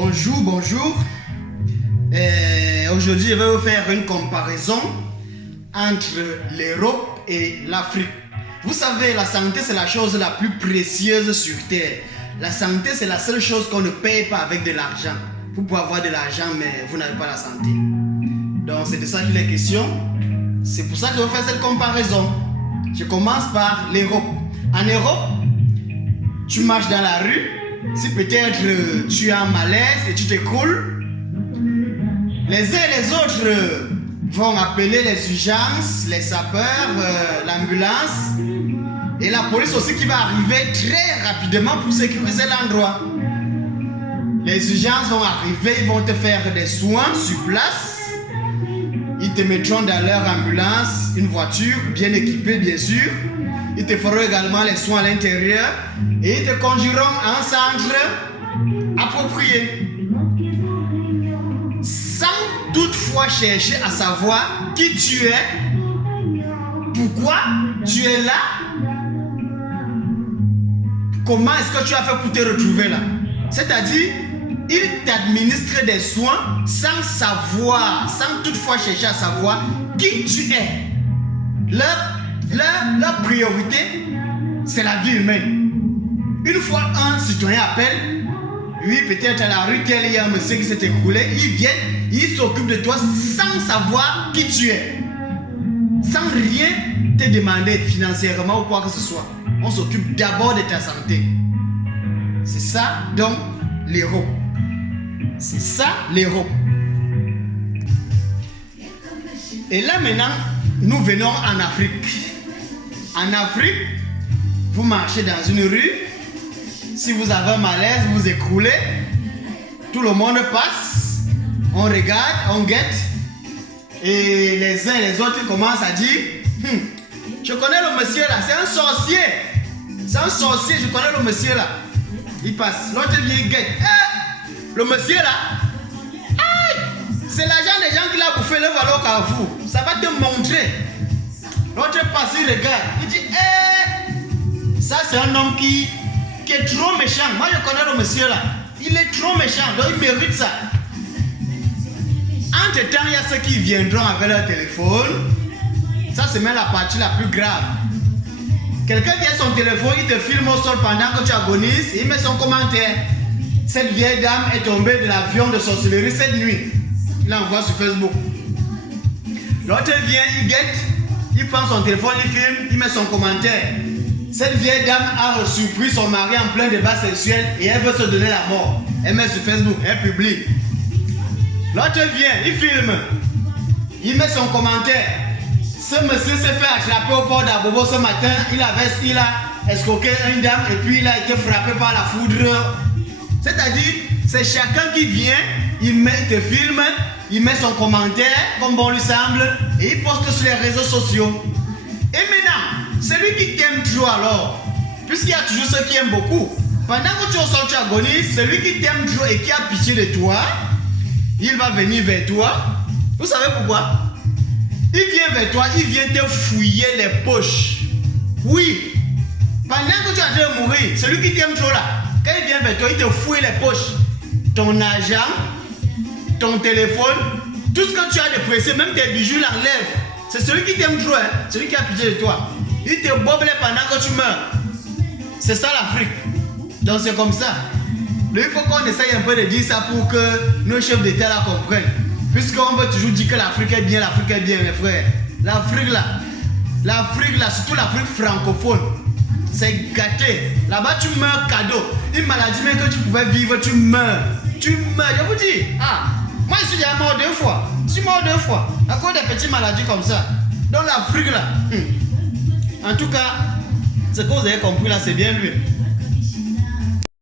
Bonjour. Aujourd'hui, je vais vous faire une comparaison entre l'Europe et l'Afrique. Vous savez, la santé, c'est la chose la plus précieuse sur Terre. La santé, c'est la seule chose qu'on ne paye pas avec de l'argent. Vous pouvez avoir de l'argent, mais vous n'avez pas la santé. Donc, c'est de ça qu'il est question. C'est pour ça que je vais faire cette comparaison. Je commence par l'Europe. En Europe, tu marches dans la rue. Si peut-être tu as un malaise et tu t'écroules, les uns et les autres vont appeler les urgences, les sapeurs, l'ambulance et la police aussi qui va arriver très rapidement pour sécuriser l'endroit. Les urgences vont arriver, ils vont te faire des soins sur place. Ils te mettront dans leur ambulance, une voiture bien équipée bien sûr. Ils te feront également les soins à l'intérieur et ils te conduiront à un centre approprié. Sans toutefois chercher à savoir qui tu es, pourquoi tu es là, comment est-ce que tu as fait pour te retrouver là. C'est-à-dire, ils t'administrent des soins sans savoir, sans toutefois chercher à savoir qui tu es. Leur priorité, c'est la vie humaine. Une fois un citoyen appelle, oui, peut-être à la rue, il y a un monsieur qui s'est écroulé, ils viennent, ils s'occupent de toi sans savoir qui tu es. Sans rien te demander financièrement ou quoi que ce soit. On s'occupe d'abord de ta santé. C'est ça, donc, l'Europe. C'est ça, l'Europe. Et là, maintenant, nous venons en Afrique. En Afrique, vous marchez dans une rue. Si vous avez un malaise, vous vous écroulez. Tout le monde passe. On regarde, on guette. Et les uns et les autres commencent à dire je connais le monsieur là, c'est un sorcier. C'est un sorcier, je connais le monsieur là. Il passe. L'autre vient guette. Le monsieur là, c'est l'agent des gens qui l'a bouffé le valeur qu'à vous. Ça va te montrer. L'autre passe, il regarde. Il dit ça c'est un homme qui est trop méchant. Moi je connais le monsieur là. Il est trop méchant, donc il mérite ça. Entre temps, il y a ceux qui viendront avec leur téléphone. Ça c'est même la partie la plus grave. Quelqu'un vient son téléphone, il te filme au sol pendant que tu agonises et il met son commentaire. Cette vieille dame est tombée de l'avion de sorcellerie cette nuit. Il l'envoie sur Facebook. L'autre vient, il guette, il prend son téléphone, il filme, il met son commentaire. Cette vieille dame a surpris son mari en plein débat sexuel et elle veut se donner la mort. Elle met sur Facebook, elle publie. L'autre vient, il filme, il met son commentaire. Ce monsieur s'est fait attraper au port d'Abobo ce matin. Il a escroqué une dame et puis il a été frappé par la foudre. C'est-à-dire, c'est chacun qui vient, il te filme, il met son commentaire comme bon lui semble et il poste sur les réseaux sociaux. Et maintenant, celui qui t'aime trop alors, puisqu'il y a toujours ceux qui aiment beaucoup, pendant que tu es au sol, tu agonises, celui qui t'aime trop et qui a pitié de toi, il va venir vers toi. Vous savez pourquoi? Il vient vers toi, il vient te fouiller les poches. Oui, pendant que tu es en train de mourir, celui qui t'aime trop là, quand il vient vers toi, il te fouille les poches. Ton argent, ton téléphone, tout ce que tu as de précieux, même tes bijoux, il enlève. C'est celui qui t'aime trop, hein? Celui qui a pitié de toi. Il te boble pendant que tu meurs. C'est ça l'Afrique. Donc c'est comme ça. Il faut qu'on essaye un peu de dire ça pour que nos chefs d'État la comprennent. Puisqu'on veut toujours dire que l'Afrique est bien, mes frères. L'Afrique là, surtout l'Afrique francophone, c'est gâté. Là-bas, tu meurs cadeau. Une maladie même que tu pouvais vivre, tu meurs. Tu meurs, je vous dis. Moi, je suis déjà mort 2 fois. Je suis mort 2 fois. À cause des petites maladies comme ça. Dans l'Afrique là. En tout cas, ce que vous avez compris là, c'est bien lui.